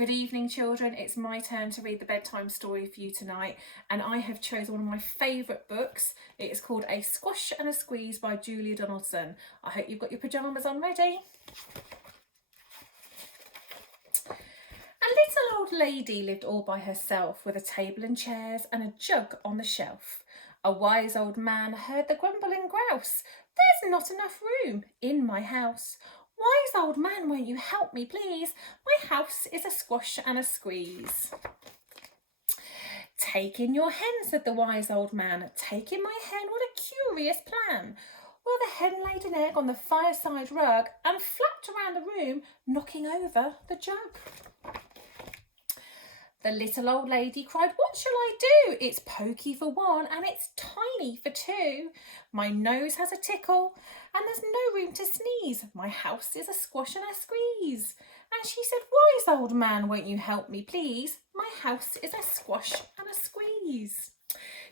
Good evening, children. It's my turn to read the bedtime story for you tonight, and I have chosen one of my favourite books. It is called A Squash and a Squeeze by Julia Donaldson. I hope you've got your pyjamas on ready. A little old lady lived all by herself, with a table and chairs and a jug on the shelf. A wise old man heard the grumble and grouse. "There's not enough room in my house. Wise old man, won't you help me, please? My house is a squash and a squeeze." "Take in your hen," said the wise old man. "Take in my hen, what a curious plan." Well, the hen laid an egg on the fireside rug and flapped around the room, knocking over the jug. The little old lady cried, "What shall I do? It's pokey for one and it's tiny for two. My nose has a tickle and there's no room to sneeze. My house is a squash and a squeeze." And she said, "Wise old man, won't you help me, please? My house is a squash and a squeeze."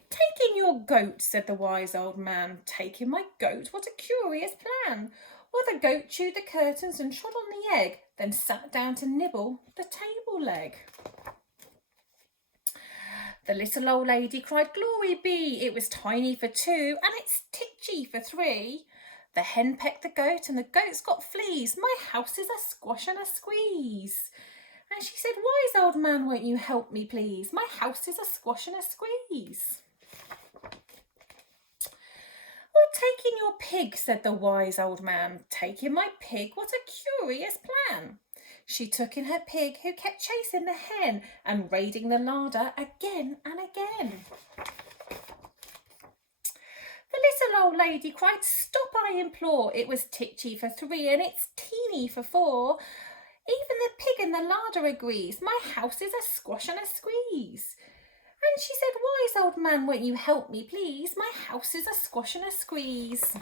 "Take in your goat," said the wise old man. "Take in my goat, what a curious plan." Well, the goat chewed the curtains and trod on the egg, then sat down to nibble the table leg. The little old lady cried, "Glory be, it was tiny for two and it's titchy for three." The hen pecked the goat and the goat's got fleas. My house is a squash and a squeeze. And she said, "Wise old man, won't you help me, please? My house is a squash and a squeeze." "Well, take in your pig," said the wise old man. "Take in my pig, what a curious plan." She took in her pig, who kept chasing the hen and raiding the larder again and again. The little old lady cried, "Stop, I implore. It was titchy for three and it's teeny for four. Even the pig in the larder agrees. My house is a squash and a squeeze." And she said, "Wise old man, won't you help me, please? My house is a squash and a squeeze."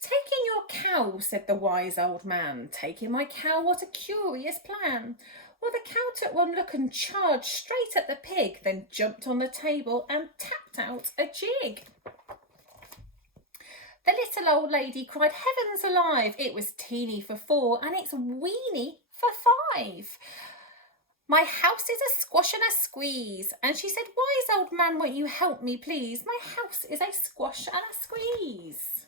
"Take in your cow," said the wise old man. "Take in my cow, what a curious plan." Well, the cow took one look and charged straight at the pig, then jumped on the table and tapped out a jig. The little old lady cried, "Heavens alive, it was teeny for four and it's weeny for five. My house is a squash and a squeeze." And she said, "Wise old man, won't you help me, please? My house is a squash and a squeeze."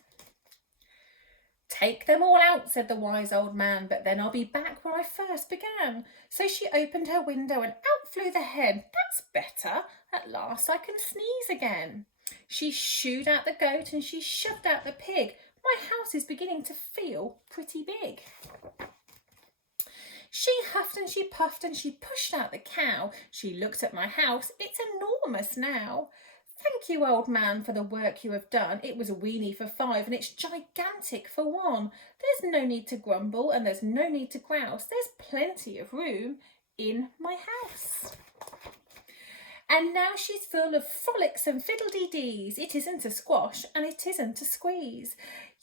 "Take them all out," said the wise old man, "but then I'll be back where I first began." So she opened her window and out flew the hen. "That's better. At last I can sneeze again." She shooed out the goat and she shoved out the pig. My house is beginning to feel pretty big. She huffed and she puffed and she pushed out the cow. She looked at my house. It's enormous now. "Thank you, old man, for the work you have done. It was weeny for five and it's gigantic for one. There's no need to grumble and there's no need to grouse. There's plenty of room in my house." And now she's full of frolics and fiddle-dee-dees. It isn't a squash and it isn't a squeeze.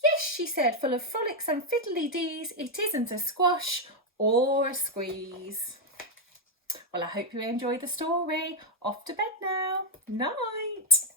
"Yes," she said, "full of frolics and fiddle-dee-dees. It isn't a squash or a squeeze." Well, I hope you enjoyed the story. Off to bed now. Night.